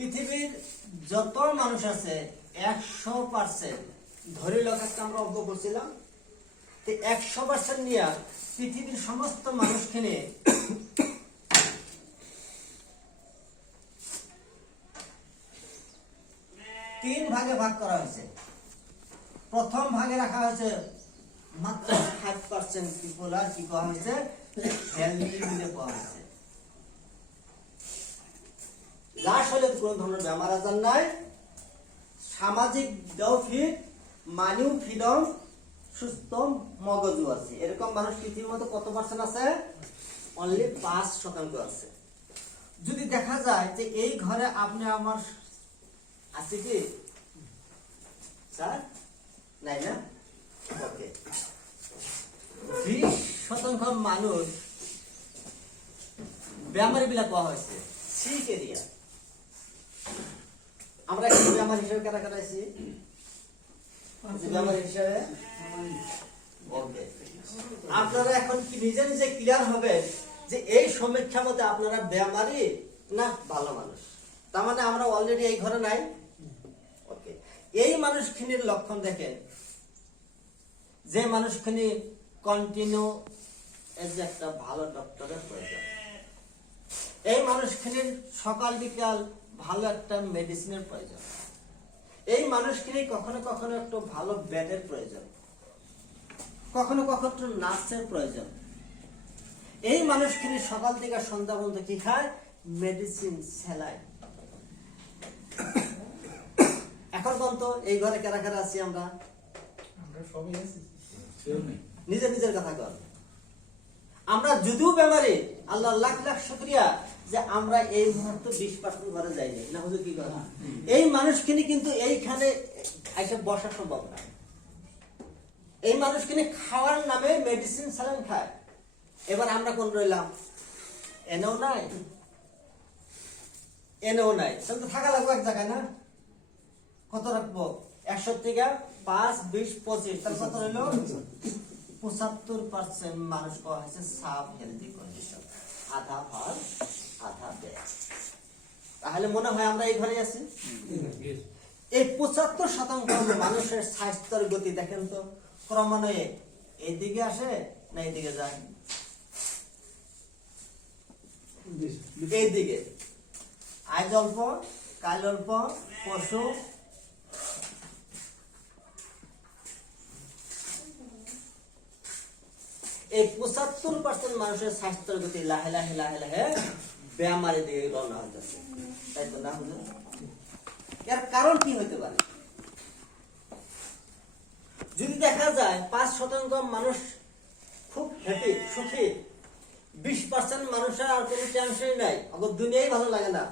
পৃথিবীর যত মানুষ আছে 100% ধরে লক্ষ্যকে আমরা অঙ্ক করছিলাম, তো 100% নিয়ে পৃথিবীর সমস্ত মানুষকে নিয়ে 3 ভাগে ভাগ করা হয়েছে। প্রথম ভাগে রাখা হয়েছে মাত্র 5% পিপল, আর কি করা হয়েছে হেলদি বলে করা হয়েছে, যার শরীরে কোনো ধরনের বেমার আজার নাই, সামাজিক দেও ফিট, মানিও ফ্রিডম, সুস্থ মগজু আছে। এরকম মানুষ পৃথিবীর মধ্যে কত পার্সেন্ট আছে? অনলি 5% আছে। যদি দেখা যায় যে এই ঘরে আপনি আমার আছে কি স্যার? নাই না? ওকে, 20% মানুষ বেমারি বিলাক পাওয়া হয়েছে সিক এরিয়া। আমরা কি বেমার হিসেবে কারা কারা আছি? বেমার হিসেবে ওকে। আপনারা এখন কি নিজে নিজে ক্লিয়ার হবে যে এই সমীক্ষার মধ্যে আপনারা বেমারি না ভালো মানুষ? তার মানে আমরা অলরেডি এই ঘরে নাই। ওকে, এই মানুষখিনির লক্ষণ দেখেন, যে মানুষখানি কন্টিনিউ এজ একটা ভালো ডক্টরের প্রয়োজন, এই মানুষখানির সকাল বিকাল ভালো একটা মেডিসিনের প্রয়োজন, এই মানুষখানি কখনো কখনো একটু ভালো বেডের প্রয়োজন, কখনো কখনো একটু নার্সের প্রয়োজন। এই মানুষখানি সকাল থেকে সন্ধ্যা পর্যন্ত কি খায়? Medicine, saline. এখন পর্যন্ত এই ঘরে কারা কারা আছি? আমরা সবাই আছি, নিজের নিজের কথা কর। আমরা যদিও বেমারি, আল্লাহ লাখ লাখ শুকরিয়া যে আমরা এই মুহূর্তে 20% ঘরে যাইনি না। হুজুর কি কথা? এই মানুষখিনি কিন্তু এইখানে এসে বসা সম্ভব না। এই মানুষখিনি খাওয়ার নামে মেডিসিন স্যালাইন খায়। এবার আমরা কোন রইলাম? এনেও নাই, এনেও নাই, তাহলে থাকা লাগবে এক জায়গায় না? কত রাখবো? 100 থেকে 5, 20, 25, তাহলে কত রইল? 75% মানুষ পাওয়া হয়েছে সাব হেলদি কন্ডিশন, আধা ভাল আধা ব্যাড। তাহলে মনে হয় আমরা এই ঘরে আছি। এই 75% মানুষের স্বাস্থ্যের গতি দেখেন তো, ক্রমান্বয়ে এইদিকে আসে না এইদিকে যায়? এইদিকে। আজ অল্প, কাল অল্প, পশু এই 75% মানুষের স্বাস্থ্যের গতি লাহে লাহে লাহে লাহে বেমারের দিকে রওনা হইতেছে, তাই তো না হুজুর? এর কারণ কি হইতে পারে? যদি দেখা যায় 5% মানুষ খুব হ্যাপি, সুখী, 20% মানুষের আর কোনো টেনশনই নাই, ওদের দুনিয়াই ভালো লাগে না,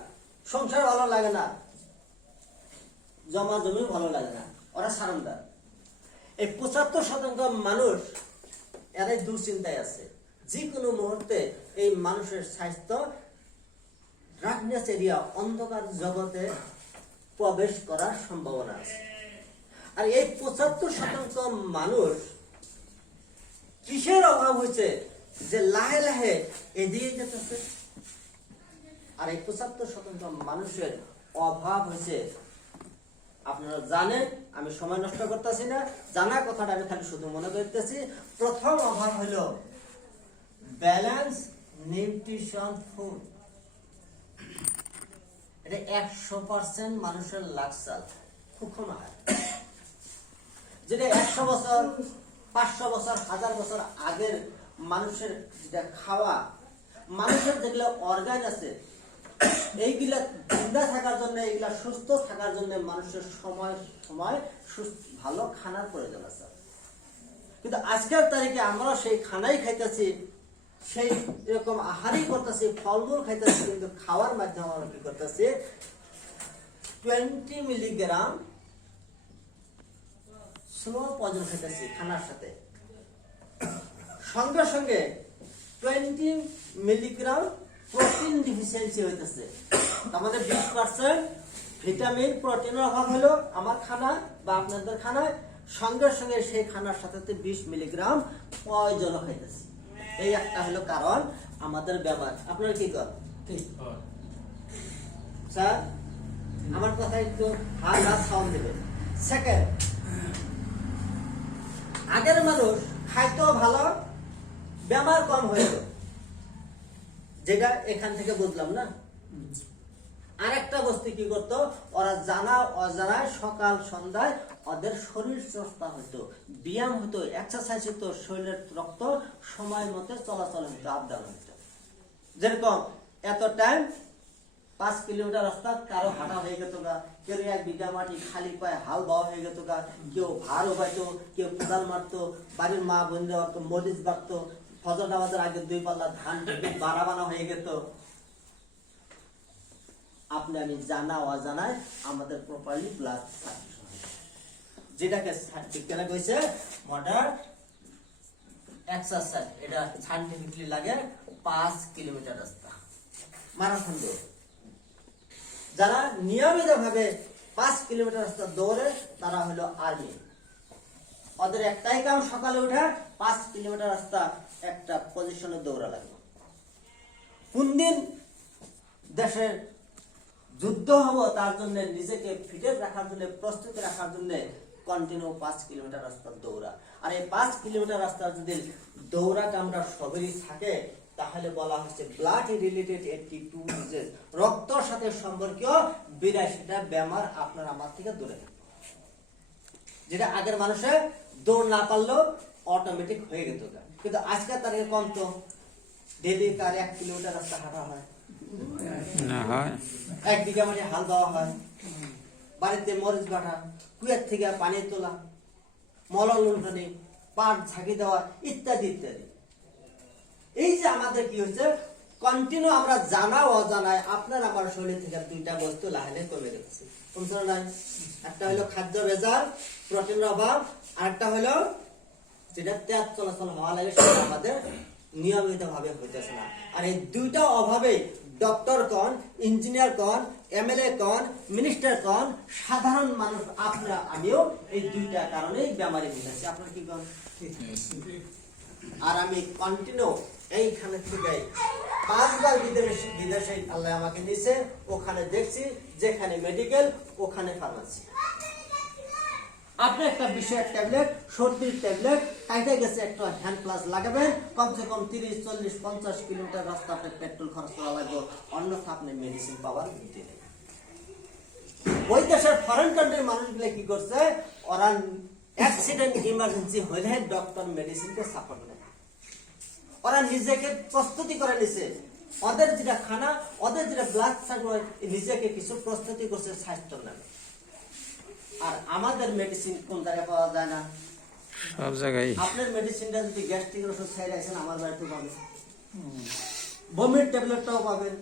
সংসার ভালো লাগে না, জমা জমি ভালো লাগে না, ওরা সারেন্ডার। এই 75% মানুষ এরাই দুশ্চিন্তায় আছে। যে কোনো মুহূর্তে এই মানুষের স্বাস্থ্য ডার্কনেস এরিয়া, অন্ধকার জগতে প্রবেশ করার সম্ভাবনা আছে। আর এই 75% মানুষ কিসের অভাব হয়েছে যে লাহে লাহে এদিকে যেতেছে? আর এই 75% মানুষের অভাব হয়েছে, আপনারা জানেন, আমি সময় নষ্ট করতেছি না, জানা কথাটা আমি খালি শুধু মনে করতেছি। প্রথম অভাব হলো ব্যালেন্স নিউট্রিশন ফুড। এটা 100% মানুষের লাক্সাল সুষম আহার, যেটা 100 বছর, 500 বছর, 1000 বছর আগের মানুষের যেটা খাওয়া, মানুষের যেগুলো অর্গান আছে এইগুলা জিন্দা থাকার জন্য, এইগুলা সুস্থ থাকার জন্য মানুষের সময় সময় ভালো খানার প্রয়োজন আছে। কিন্তু আজকের তারিখে আমরা সেই খানাই খাইতেছি, সেই এরকম আহারই করতেছি, ফলমূল খাইতেছি, কিন্তু খাওয়ার মাধ্যমে আমরা কি করতেছি? 20 মিলিগ্রাম স্লো পয়জন খাইতেছি খানার সাথে, সঙ্গে সঙ্গে 20 মিলিগ্রাম প্রোটিন ডিফিসিয়েন্সি হইতেছে। আমাদের 20% ভিটামিন প্রোটিনের অভাব হলো আমার খানা বা আপনাদের খানায়, সঙ্গে সঙ্গে সেই খানার সাথে 20 মিলিগ্রাম পয়জন খাইতেছে। এই একটা হলো কারণ আমাদের ব্যাপার। আপনারা কি করেন? ঠিক স্যার আমার কথা একটু হাত হাত সাউন্ড দেবে। সেকেন্ড, আগের মানুষ খাইতো ভালো, বেমার কম হইতো, যেটা এখান থেকে বুঝলাম না। আরেকটা বস্তু কি করতো, ওরা জানা অজানায় সকাল সন্ধ্যায় ওদের শরীর চর্চা হতো, ব্যায়াম হতো, এক্সারসাইজ হতো, শরীরের রক্ত সময় মতো চলাচল হতো, আপ ডাউন হতো। যেরকম এত টাইম 5 কিলোমিটার রাস্তা কারো হাঁটা হয়ে যেত গা, কেউ 1 বিঘা মাটি খালি পায়ে হাল বাওয়া হয়ে যেত গা, কেউ ভার উবাইতো, কেউ কোদাল মারতো, বাড়ির মা বোনরা মরিচ বাড়তো, ফজর নামাজের আগে 2 পাল্লা ধান বাড়া বানা হয়ে যেত। আপনি আমি জানা অজানায় আমাদের প্রপারলি ব্লাড সার্কুলেশন হয়, যেটাকে বিজ্ঞানে কইছে মডার্ন এক্সারসাইজ। এটা সায়েন্টিফিকলি লাগে 5 কিলোমিটার রাস্তা মারাথন দৌড়। যারা নিয়মিত ভাবে 5 কিলোমিটার রাস্তা দৌড়ে তারা হলো আর্মি। ওদের একটাই কাম সকালে উঠে 5 কিলোমিটার রাস্তা একটা পজিশনে দৌড়া লাগবে। কোন দিন দেশের যুদ্ধ হবো তার জন্য নিজেকে ফিটে রাখার জন্য, প্রস্তুতি রাখার জন্য কন্টিনিউ 5 কিলোমিটার রাস্তা দৌড়া। আর এই 5 কিলোমিটার রাস্তা যদি দৌড়াটা আমরা সবেরই থাকে, তাহলে বলা হচ্ছে ব্লাড রিলেটেড 82 ডিজিজ, রক্তর সাথে সম্পর্কীয় 82টা বেমার আপনার আমার থেকে দূরে থাকবে, যেটা আগের মানুষের দৌড় না পারলেও অটোমেটিক হয়ে যেত। কিন্তু আজকের তারিখে কম তো, ডেলি তার 1 কিলোমিটার রাস্তা হাঁটা হয়, 1 বিঘা মাটি হাল দেওয়া হয়, বাড়িতে মরিচ বাটা, কুয়ার থেকে পানি তোলা, মলন লুণ্ঠনী, পাট ঝাঁকি দেওয়া, ইত্যাদি ইত্যাদি। এই যে আমাদের কি হচ্ছে, কন্টিনিউ আমরা জানা অজানায় আপনার আমার শরীর থেকে 2টা বস্তু লাইনে কমে যাচ্ছে। কমছে নাই? একটা হলো খাদ্য রেজাল্ট, প্রোটিনের অভাব, আরেকটা হলো যেটা তেজ চলাচল হওয়া লাগে সেটা আমাদের নিয়মিত ভাবে হইতেছে না। আর এই 2টা অভাবে ডক্টর কন, ইঞ্জিনিয়ার কন, এমএলএ কন, মিনিস্টার কন, সাধারণ মানুষ আপনারা আমিও এই 2টা কারণেই বেমারি হইতেছে। আপনার কি কন? আর আমি কন্টিনিউ এইখানে থেকে 5 বার বিদেশে আল্লাহ আমাকে নিয়েছে, ওখানে দেখছি যেখানে মেডিকেল ওখানে ফার্মাসি। আপনি একটা বিষয়ের ট্যাবলেট, সর্দির ট্যাবলেট কাইটে গেছে, একটা হ্যান্ড প্লাস লাগাবেন, কমসে কম 30, 40, 50 কিলোমিটার রাস্তা আপনার পেট্রোল খরচ করা লাগবে, অন্যথা আপনি মেডিসিন পাওয়ার ভিত্তি নেই। ওই দেশের ফরেন কান্ট্রির মানুষগুলো কি করছে, ওরা অ্যাক্সিডেন্ট ইমার্জেন্সি হলে ডক্টর মেডিসিনকে সাপোর্ট নেয়, ওরা নিজেকে প্রস্তুতি করে নিছে, ওদের যেটা খানা, ওদের যেটা ব্লাড সার্কুলেশন, নিজেকে কিছু প্রস্তুতি করছে স্বাস্থ্য নামে। আর আমাদের মেডিসিন কোন জায়গায় পাওয়া যায় না? সব জায়গায়। আপনার মেডিসিনটা যদি গ্যাস্ট্রিক ওষুধ খাই রাখছেন, আমার বাড়িতে পাবেন, বমির ট্যাবলেটটাও পাবেন,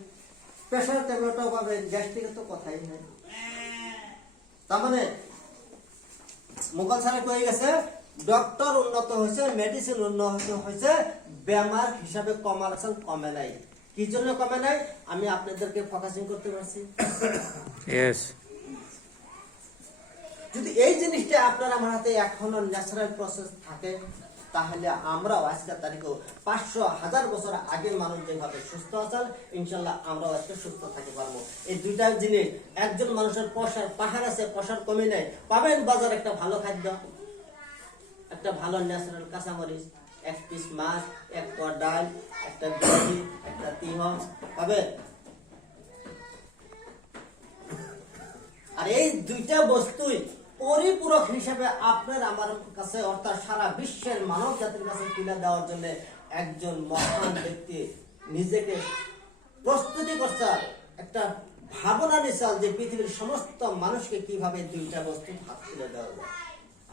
প্রেশার ট্যাবলেটটাও পাবেন, গ্যাস্ট্রিকের তো কথাই নেই। তার মানে মুঘল সাহেব কয়ে গেছে, ডক্টর উন্নত হয়েছে, মেডিসিন উন্নত হয়েছে, বেমার হিসাবে কমে নাই। কি জন্য কমে নাই আমি আপনাদেরকে ফোকাসিং করতে পারছি। যদি এই জিনিসটা আপনার আমার হাতে এখনো ন্যাচারাল প্রসেস থাকে, তাহলে আমরাও আজকের তারিখেও 500,000 বছর আগের মানুষ যেভাবে সুস্থ আছেন, ইনশাল্লাহ আমরাও আজকে সুস্থ থাকতে পারবো। এই 2টা জিনিস, একজন মানুষের পয়সার পাহাড় আছে, পয়সার কমে নেই, পাবেন বাজার একটা ভালো খাদ্য, একটা ভালো ন্যাচারাল কাঁচামরিচ, 1 পিস মাছ, 1 কোয়া ডাল, একটা বিচি, একটা তিহ পাবেন। আর এই 2টা বস্তুই পরিপূরক হিসেবে আপনার আমার কাছে, অর্থাৎ সারা বিশ্বের মানব জাতির কাছে তুলে দেওয়ার জন্য একজন মহান ব্যক্তি নিজেকে প্রস্তুতি করছে, একটা ভাবনা নিশ্চাল যে পৃথিবীর সমস্ত মানুষকে কিভাবে 2টা বস্তু হাত তুলে দেওয়া যায়।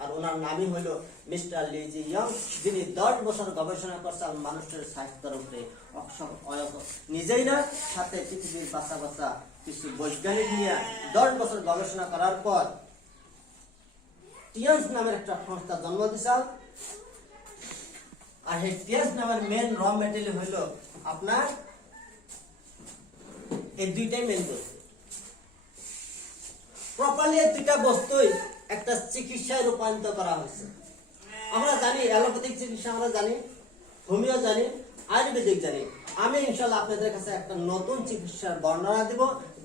আর ওনার নামই হল মিস্টার লি জি ইয়ং, যিনি 10 বছর গবেষণা করছেন মানুষের স্বাস্থ্যের উপরে, নিজেই না, সাথে পৃথিবীর বাচ্চা বাচ্চা কিছু বৈজ্ঞানিক নিয়ে 10 বছর গবেষণা করার পর টিয়ান্স নামের একটা সংস্থা জন্ম দিয়েছে। আর এই টিয়ান্স নামের মেন র মেটেরিয়াল হলো আপনার এই 2টাই মেন বস্তু। প্রপারলি এই 2টা বস্তুই একটা চিকিৎসায় রূপান্তর করা হয়েছে। আমরা জানি অ্যালোপ্যাথিক চিকিৎসা, আমরা জানি হোমিও জানি, আয়ুর্বেদিক জানি। আমি ইনশাআল্লাহ আপনাদের কাছে একটা নতুন চিকিৎসার বর্ণনা দিব,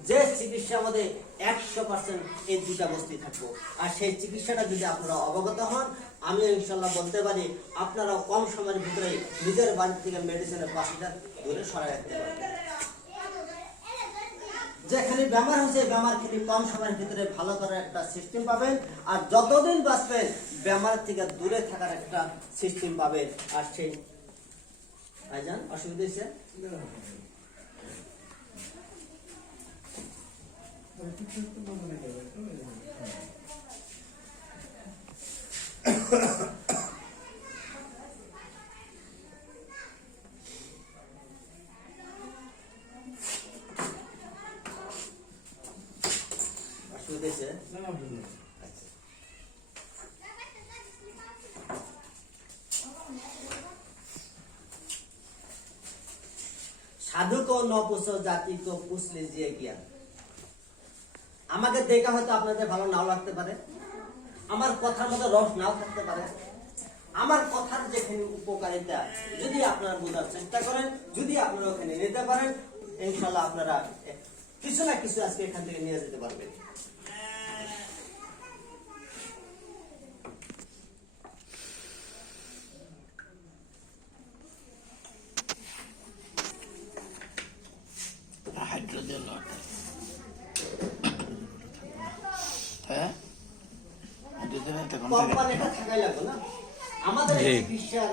যে চিকিৎসার মধ্যে 100% এই দুটা বস্তু থাকবো। আর সেই চিকিৎসাটা যদি আপনারা অবগত হন, আমি ইনশাল্লাহ বলতে পারি আপনারা কম সময়ের ভিতরে নিজের বাড়ি থেকে মেডিসিনের 5 মিটার দূরে সরাই রাখতে পারবেন। যেখানে বেমার হচ্ছে বেমার থেকে কম সময়ের ভিতরে ভালো করার একটা সিস্টেম পাবেন, আর যতদিন বাঁচবেন বেমার থেকে দূরে থাকার একটা সিস্টেম পাবেন। আর সেই ভাইজান অসুবিধা হয়েছে? অসুবিধা হয়েছে? আচ্ছা। সাধু কো ন পুছো জাতি কো পুছ লিজিয়ে জ্ঞান। আমাকে দেখা হয়তো আপনাদের ভালো নাও লাগতে পারে, আমার কথার মধ্যে রস নাও থাকতে পারে, আমার কথার যেখানে উপকারিতা যদি আপনারা বোঝার চেষ্টা করেন, যদি আপনারা ওখানে নিতে পারেন, ইনশাল্লাহ আপনারা কিছু না কিছু আজকে এখান থেকে নিয়ে যেতে পারবেন। হাইড্রোজেন হ্যাঁ কোম্পানিটা থাকাই লাগবে না। আমাদের চিকিৎসার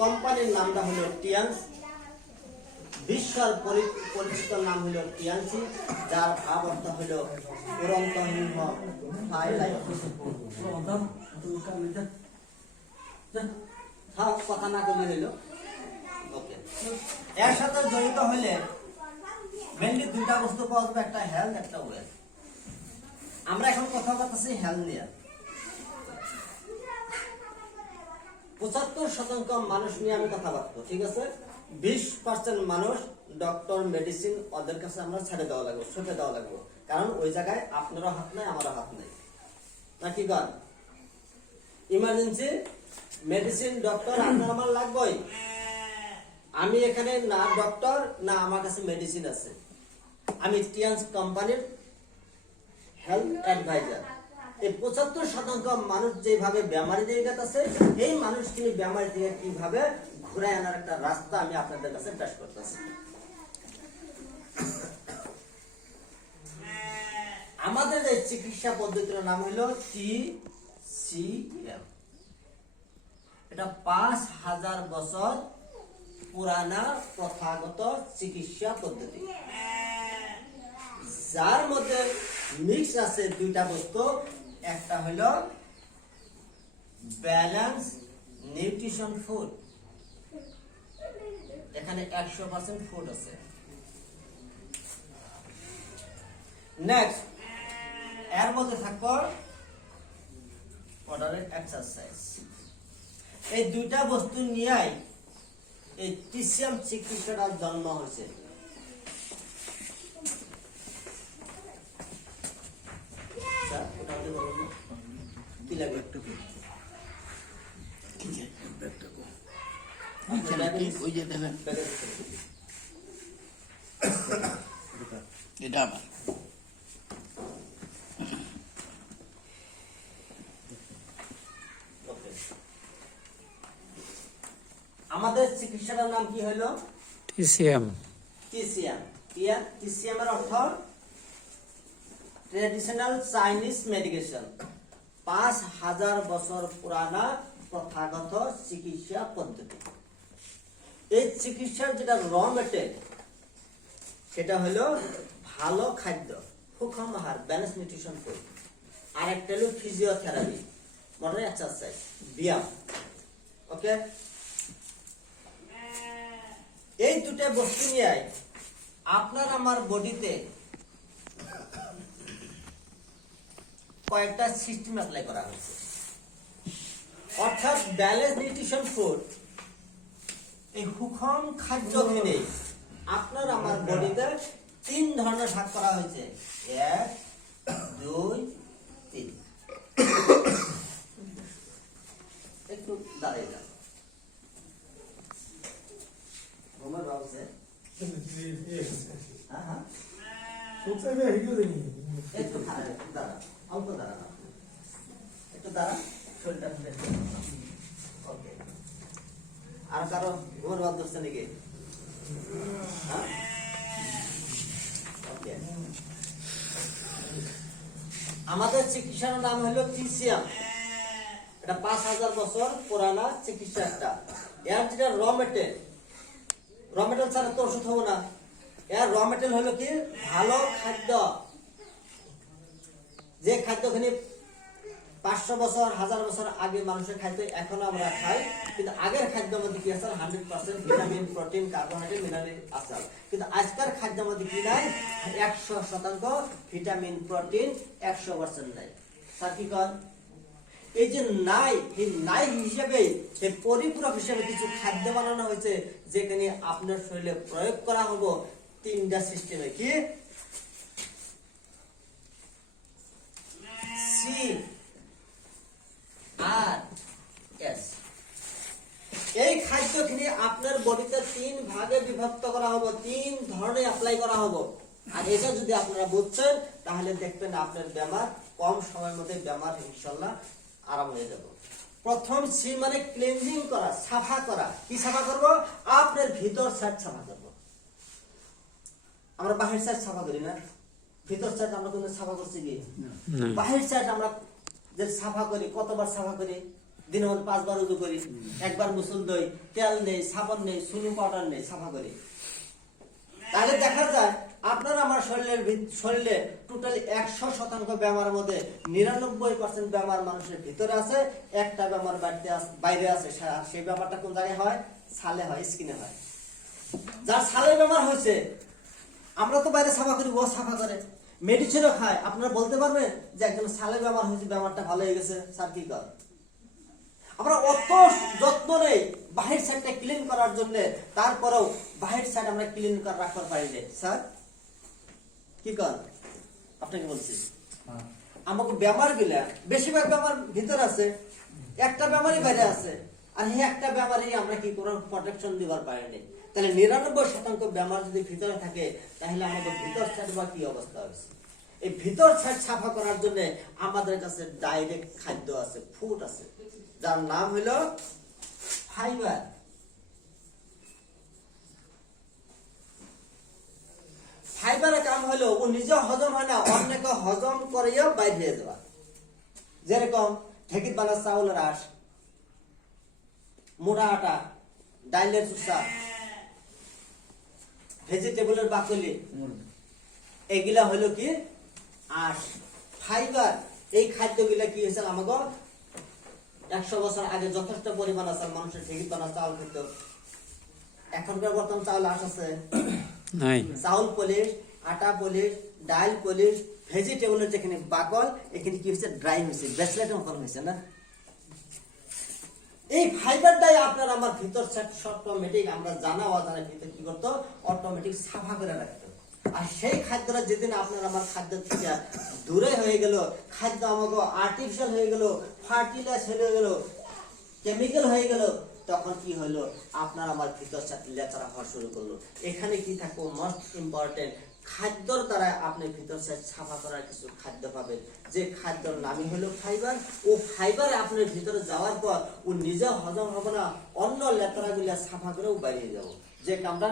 কোম্পানির নামটা হলো টিয়ান্স, বিশ্বের পরিচিত নাম হলো টিয়ান্সি, যার ভাব অর্থ হলো অন্তহীন কথা না করলে হইল। ওকে, এর সাথে জড়িত হলে মেনলি দুইটা বস্তু পাওয়া যাবে, একটা হেলথ, একটা ওয়েলথ। আমরা এখন কথা বলতেছি হেলথ নিয়ে। 75% মানুষ নিয়ে আমি কথা বলবো, ঠিক আছে? 20% মানুষ ডক্টর মেডিসিন ওদের কাছে আমরা ছেড়ে দেওয়া লাগবে, সঁপে দেওয়া লাগবে, কারণ ওই জায়গায় আপনারও হাত নাই আমারও হাত নাই, নাকি গান? ইমার্জেন্সি মেডিসিন ডক্টর আপনার আমার লাগবেই। আমি এখানে না ডক্টর না আমার কাছে মেডিসিন আছে, আমি টিয়ান্স কোম্পানির হেলথ অ্যাডভাইজার। এই 75% মানুষ যেভাবে বেমারি দিয়ে গেছে, এই মানুষ তিনি বেমারি থেকে কিভাবে ঘুরে আনার একটা রাস্তা আমি আপনাদের কাছে পেশ করতেছি। আমাদের এই চিকিৎসা পদ্ধতির নাম হলো TCM। এটা 5000 বছর পুরানা প্রথাগত চিকিৎসা পদ্ধতি, যার মধ্যে মিক্স আছে দুইটা বস্তু। একটা হলো ব্যালেন্স নিউট্রিশন ফুড, এখানে 100% ফুড আছে। নেক্সট এর মধ্যে থাকবে মডারেট এক্সারসাইজ। এই দুইটা বস্তু নিয়েই এই টিসিএম চিকিৎসাটার জন্ম হয়েছে। কি লাগবে একটু ওই যে দেখেন এটা আবার আমাদের চিকিৎসাটার নাম কি হলো? TCM। TCM এর অর্থ ট্রেডিশনাল চাইনিজ মেডিকেশন, 5000 বছর পুরানা প্রথাগত চিকিৎসা পদ্ধতি। এই চিকিৎসার যেটা র মেটেরিয়াল সেটা হলো ভালো খাদ্য, সুষম আহার, ব্যালেন্স নিউট্রিশন ফুড, আর একটা হলো ফিজিওথেরাপি, মডারেট এক্সারসাইজ, ব্যায়াম। ওকে, এই দুটো বস্তু নিয়ে আপনার আমার বডিতে কয়েকটা সিস্টেম অ্যাপ্লাই করা হয়েছে। অর্থাৎ ব্যালেন্স নিউট্রিশন ফুড, এই সুষম খাদ্য খেলে আপনার আমার বডিতে 3 ধরনের ভাগ করা হয়েছে। 1, 2, 3। একটু দাঁড়িয়ে যান। ঘুমের ভাবছে? হ্যাঁ। সোসাইটি ভিডিও দেখি একটু খারাপ, একটু দাঁড়া, অল্প দাঁড়া না। একটু দাঁড়া, শরীরটা ফ্রেশ করে নাও। ওকে। আর কারো ঘুমের বাদ ধরছে নাকি? হ্যাঁ? ওকে। আমাদের চিকিৎসার নাম হলো টিসিয়াম। এটা 5000 বছর পুরানা চিকিৎসা একটা। এর যেটা র মেটেরিয়াল ছাড়া তো ওষুধ হবে না। এর র মেটেরিয়াল হলো কি ভালো খাদ্য, যে খাদ্যখানি 500 বছর 1000 বছর আগে মানুষের খাদ্য এখনো আমরা খাই, কিন্তু আগের খাদ্যের মধ্যে কি আছে 100% ভিটামিন, প্রোটিন, কার্বোহাইড্রেট, মিনারেল আছে। কিন্তু আজকের খাদ্যের মধ্যে কি নাই? 100% ভিটামিন, প্রোটিন 100% নাই। স্যার কি কর? এই যে নাই, এই নাই হিসেবে এই পরিপূরক হিসেবে কিছু খাদ্য বানানো হয়েছে, যেখানে আপনার শরীরে প্রয়োগ করা হবো 3টা সিস্টেমে। কি? সি আর এস। এই খাদ্যখিনি আপনার বডিতে 3 ভাগে বিভক্ত করা হবে, 3 ধরনে অ্যাপ্লাই করা হবে। আর এটা যদি আপনারা বুঝছেন তাহলে দেখবেন আপনার বেমার কম সময়ের মধ্যে বেমার ইনশাআল্লাহ আরাম হয়ে যাবে। প্রথম সি মানে ক্লিনজিং করা, সাফা করা। কি সাফা করব? আপনার ভিতর সাইড সাফা করব। আমরা বাহির সাইড সাফা করি না, ভিতর সাইড আমরা কোনো সাফা করছি কি? বাহির সাইড আমরা যে সাফা করি, কতবার সাফা করি? দিনের মধ্যে 5 বার উযু করি, একবার গোসল দই, তেল নেই, সাবান নেই, সুনু পাউডার নেই, সাফা করি। তাহলে দেখা যায় আপনার আমার শরীরে টোটালি 100% বেমারের মধ্যে 99% বেমার মানুষের ভিতরে আছে, একটা বেমার বাইরে আছে। সেই ব্যাপারটা কোন জায়গায় হয়? ছালে হয়, স্কিনে হয়। যার ছালে বেমার হয়েছে, আমরা তো বাইরে সাফা করি, ও সাফা করে, মেডিসিনও খায়। আপনারা বলতে পারবেন যে একজন ছালে বেমার হয়েছে, বেমারটা ভালো হয়ে গেছে? স্যার কি কর? আমরা অত যত্ন নেই বাহির সাইডটা ক্লিন করার জন্য, তারপরেও বাহির সাইড আমরা ক্লিন করে রাখতে পারি না। স্যার কি কর? আপনাকে বলছি, আমাকে বেমার গিলা বেশিরভাগ বেমার ভিতরে আছে, একটা বেমারই বাইরে আছে। আর এই একটা বেমারই আমরা কি কোনো প্রোটেকশন দিবার পারিনি। তাহলে 99% বেমার যদি ভিতরে থাকে, তাহলে আমাদের ভিতর সাইড বা কি অবস্থা হয়েছে? এই ভিতর সাইড সাফা করার জন্য আমাদের কাছে ডাইরেক্ট খাদ্য আছে, ফুড আছে, যার নাম হলো ফাইবার। ফাইবারের কাম হলো ও নিজে হজম হয় না, অন্যকে হজম করিয়া বাইর হয়ে যাওয়া। যেরকম ঢেকিত বানা চাউলের আঁশ, মোটা আটা, ডাইলের চুষা, ভেজিটেবলের বাকলি, এগুলা হলো কি আঁশ, ফাইবার। এই খাদ্যগুলা কি হয়েছে? আমাকে 100 বছর আগে যথেষ্ট পরিমাণ আছে, মানুষের ঢেকিত বানা চাউল খেত। এখনকার বর্তমান চাউল আঁশ আছে নাই। চাউল পলিশ, আটা পলিশ, ডাল পলিশ, ভেজিটেবলের যেখানে বাকল, এখানে কি হয়েছে? ড্রাই হয়েছে, ব্রেসলেটের মতন হয়েছে না? এই ফাইবারটাই আপনার আমার ভিতর অটোমেটিক, আমরা জানা অজানা ভিতর কি করতো? অটোমেটিক সাফা করে রাখতো। আর সেই খাদ্যটা যেদিন আপনার আমার খাদ্য থেকে দূরে হয়ে গেল, খাদ্য আমাকে আর্টিফিশিয়াল হয়ে গেল, ফার্টিলাইজ হয়ে গেল, কেমিক্যাল হয়ে গেল, তখন কি হলো? আপনার আমার ভিতর সাথে লেচারা হওয়া শুরু করলো। এখানে কি থাকবো? মোস্ট ইম্পর্টেন্ট, খাদ্যর দ্বারা আপনি ভিতর সাথে সাফা করার কিছু খাদ্য পাবেন, যে খাদ্যর নামই হলো ফাইবার। ও ফাইবারে আপনার ভিতরে যাওয়ার পর ও নিজে হজম হবে না, অন্য লেচারা গুলা সাফা করেও বাইরে যাবো, যে আমরা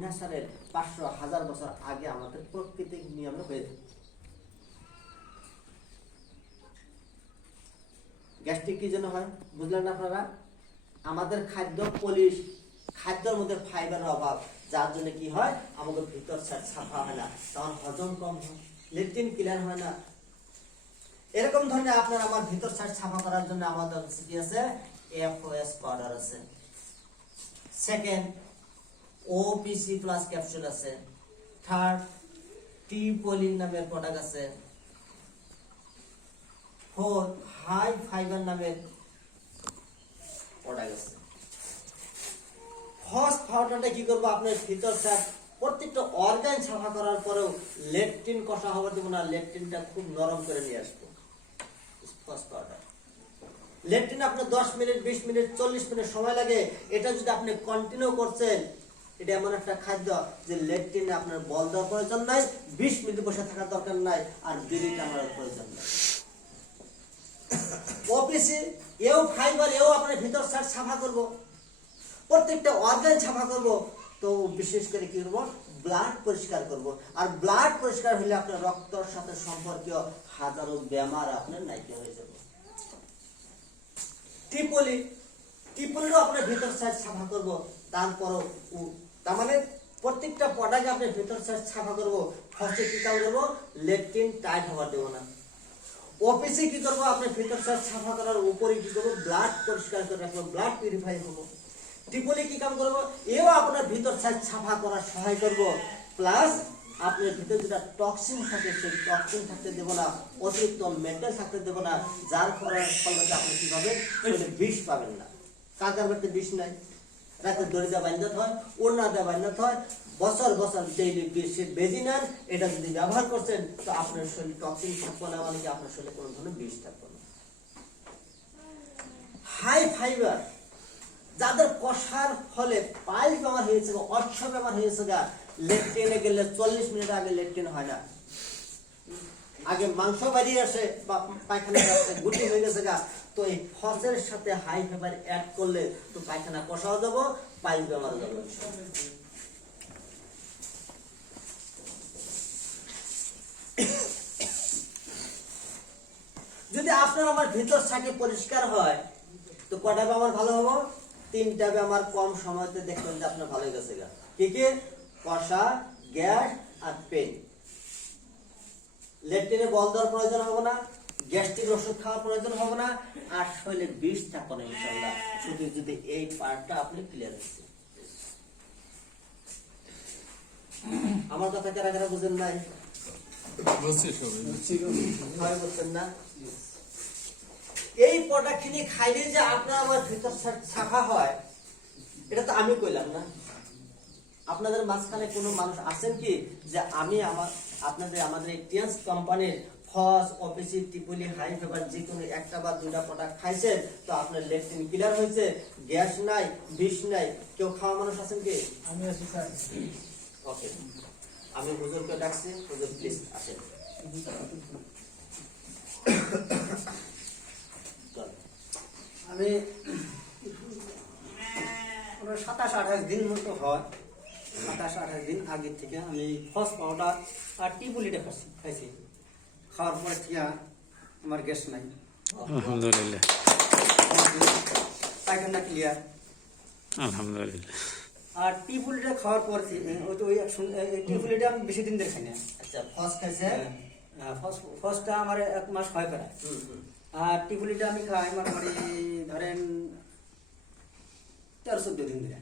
ন্যাচারাল 500-1000 বছর আগে আমাদের প্রকৃতিক নিয়মে হয়ে থাকে। গ্যাস্ট্রিক কি জন্য হয় বুঝলেন না আপনারা? আমাদের খাদ্য পলিশ, খাদ্যের মধ্যে ফাইবারের অভাব, যার জন্য কি হয়? আমাদের ভিতর সাফা হয় না, তখন হজম কম হয়, লেট্রিন ক্লিয়ার হয় না। এরকম ধরনের আপনার আমার ভিতর সাফা করার জন্য আমাদের কি আছে? এফওএস পাউডার আছে। সেকেন্ড, ওপিসি প্লাস ক্যাপসুল আছে। থার্ড, টি পলিন নামের প্রোডাক্ট আছে। ফোর্থ, হাই ফাইবার নামের প্রোডাক্ট আছে। ফার্স্ট পাউডারটা কি করবো? আপনার ভিতর প্রত্যেকটা অর্গান সাফা করার পরেও লেট্রিন কষা হবে দেবো না, লেট্রিনটা খুব নরম করে নিয়ে আসবো। ফার্স্ট পাউডার লেট্রিন আপনার 10 মিনিট, 20 মিনিট, 40 মিনিট সময় লাগে। এটা যদি আপনি কন্টিনিউ করছেন এটা এমন একটা খাদ্য যে লেট্রিনে আপনার বল দেওয়ার প্রয়োজন নাই, 20 মিনিট বসে থাকার দরকার নাই, আর বিড়ি টানার প্রয়োজন নাই। অফিসে এও ফাইবার, এও আপনার ভিতর সাইড সাফা করব, প্রত্যেকটা অর্গান সাফা করব, তো বিশেষ করে কি করব, ব্লাড পরিষ্কার করব। আর ব্লাড পরিষ্কার হলে আপনার রক্তর সাথে সম্পর্কীয় হাজারো বেমার আপনার নাইকে হয়ে যাবে। টিপলিও আপনার ভিতর সাইড সাফা করব, তারপরও তার মানে প্রত্যেকটা পটাকে আপনার ভিতর সাইড সাফা করব। ফার্স্টে কি কাজ করবো, লেট্রিন টাইট হওয়া দেবো না। অফিসে কি করবো, আপনার ভিতর সাইড সাফা করার উপরে কি করবো, ব্লাড পরিষ্কার করে রাখবো, ব্লাড পিউরিফাই করবো। টিপলি কি কাম করবো, এও আপনার ভিতর সাইড সাফা করার সহায় করবো, প্লাস আপনার ভিতরে যেটা টক্সিন থাকে সেই টক্সিন থাকতে দেবো না, অতিরিক্ত মেন্টাল থাকতে দেবো না, যার ফলে আপনি কি পাবেন, বিষ পাবেন না। কাকার বাড়িতে বিষ নাই, রাতে দড়িটা বান্ধত হয়, ওড়নাটা বান্ধত হয়, বছর বছর ডেইলি বিষের বেজি নেন, এটা যদি ব্যবহার করছেন তো আপনার শরীরে টক্সিন থাকবে না, মানে কি আপনার শরীরে কোনো ধরনের বিষ থাকবে না। হাই ফাইবার, যাদের কষার ফলে পাইলস বেমার হয়েছে, অর্শ বেমার হয়েছে, লেট্রিনে গেলে 40 মিনিট আগে লেট্রিন হয় না, আগে মাংস বেরিয়ে আসে বা পায়খানা গুটি হয়ে গেছে গা, তো এই ফসের সাথে হাই ফাইবার অ্যাড করলে তো পায়খানা কষাও যাবো, পাইলস বেমার যাবে। যদি আপনার আমার ভিতর থাকে পরিষ্কার হয় তো কটা বেমার ভালো হবো, 3টা বেমার কম সময়তে দেখবেন যে আপনার ভালো গেছে গা। কি কি? কষা, গ্যাস আর পেন। লেট্রিনে বল দেওয়ার প্রয়োজন হবে না, গ্যাস্ট্রিক ওষুধ খাওয়ার প্রয়োজন হবে না, আর শরীরে বিষ থাকবে না ইনশাআল্লাহ, শুধু যদি এই পার্টটা আপনি ক্লিয়ার হচ্ছে। আমার কথা কারা কারা বুঝেন নাই? সবাই বুঝছেন না? এই প্রোডাক্টখিনি খাইলে যে আপনার আমার ভিতর সাফা হয়, এটা তো আমি কইলাম না। আপনাদের মাঝখানে কোনো মানুষ আছেন কি যে আমি আমাদের টিএনস কোম্পানির ফস, অফিসি, টিপলি, হাই ফেভার যে কোনো একটা বা দুটা প্রোডাক্ট খাইছেন তো আপনার লেট্রিন ক্লিয়ার হয়েছে, গ্যাস নাই, বিষ নাই, কেউ খাওয়া মানুষ আছেন কি? আমি আছি স্যার। ওকে, আমি হুজুরকে ডাকছি, হুজুর প্লিজ আসেন। আমি 27-28 দিন মতো হয়, 27-28 দিন আগের থেকে আমি ফস পাউডার আর টিপুলিটা খাইছি। খাওয়ার পরে থেকে আমার গ্যাস নাই, আলহামদুলিল্লাহ, পায়খানা ক্লিয়ার। আলহামদুলিল্লাহ। আর টিপুলিটা খাওয়ার পর ওই টিপুলিটা আমি বেশি দিন ধরে খাই না। আচ্ছা, ফস খাইছে? ফসটা আমার 1 মাস হয় প্রায়। আর টিপুলিটা আমি খাই মোটামুটি ধরেন 13-14 দিন ধরে।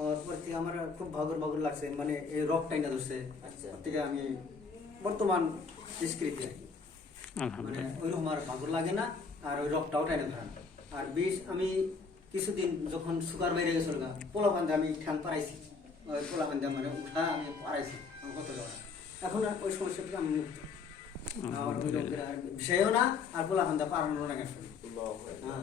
ওর থেকে আমার খুব ভাগর লাগছে, মানে এই রক টাইনা ধরছে। আচ্ছা, থেকে আমি বর্তমান ডিসক্রিপে আর কি, মানে আলহামদুলিল্লাহ। ওইরকম আর ভাগর লাগে না, আর ওই রকটাও টাইনে ধরে না। আর বিষ আমি কিছুদিন যখন সুগার বাইরে গেছিল গা, পোলা বান্ধে আমি ঠান পারাইছি, ওই পোলা বান্ধে মানে উঠা আমি পারাইছি আমার কত যাওয়া। এখন আর ওই সমস্যা থেকে আমি মুক্ত, আর ওই রোগের আর বিষয়ও না, আর পোলা বান্ধে পারানো না গেছে। হ্যাঁ,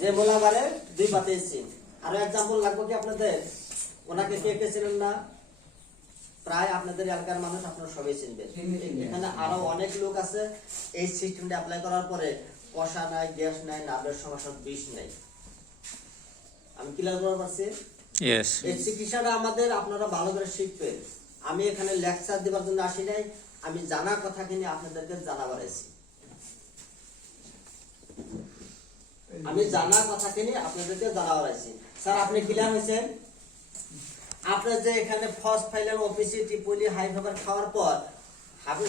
যে মোলাবারে 2 পাতে এসেছি। আরো এক্সাম্পল লাগবে কি আপনাদের? ওনাকে কে কে ছিলেন না? প্রায় আপনাদের এলাকার মানুষ আপনারা সবাই চিনবেন। এখানে আরো অনেক লোক আছে এই সিস্টেমটা অ্যাপ্লাই করার পরে কষা নাই, গ্যাস নাই, নার্ভের সমস্যা, বিষ নাই। আমি ক্লিয়ার করতে পারছি? ইয়েস। এই চিকিৎসাটা আমাদের আপনারা ভালো করে শিখবেন। আমি এখানে লেকচার দেওয়ার জন্য আসি নাই, আমি জানা কথা কিনে আপনাদেরকে জানাবার আছি। আমি জানা কথা কিনে আপনাদেরকে জানাবার আছি। স্যার, আপনি ক্লিয়ার হয়েছেন? আপনার যে এখানে ফার্স্ট ফাইনাল অফিসে টিপলি হাই ফেভার খাওয়ার পর আপনি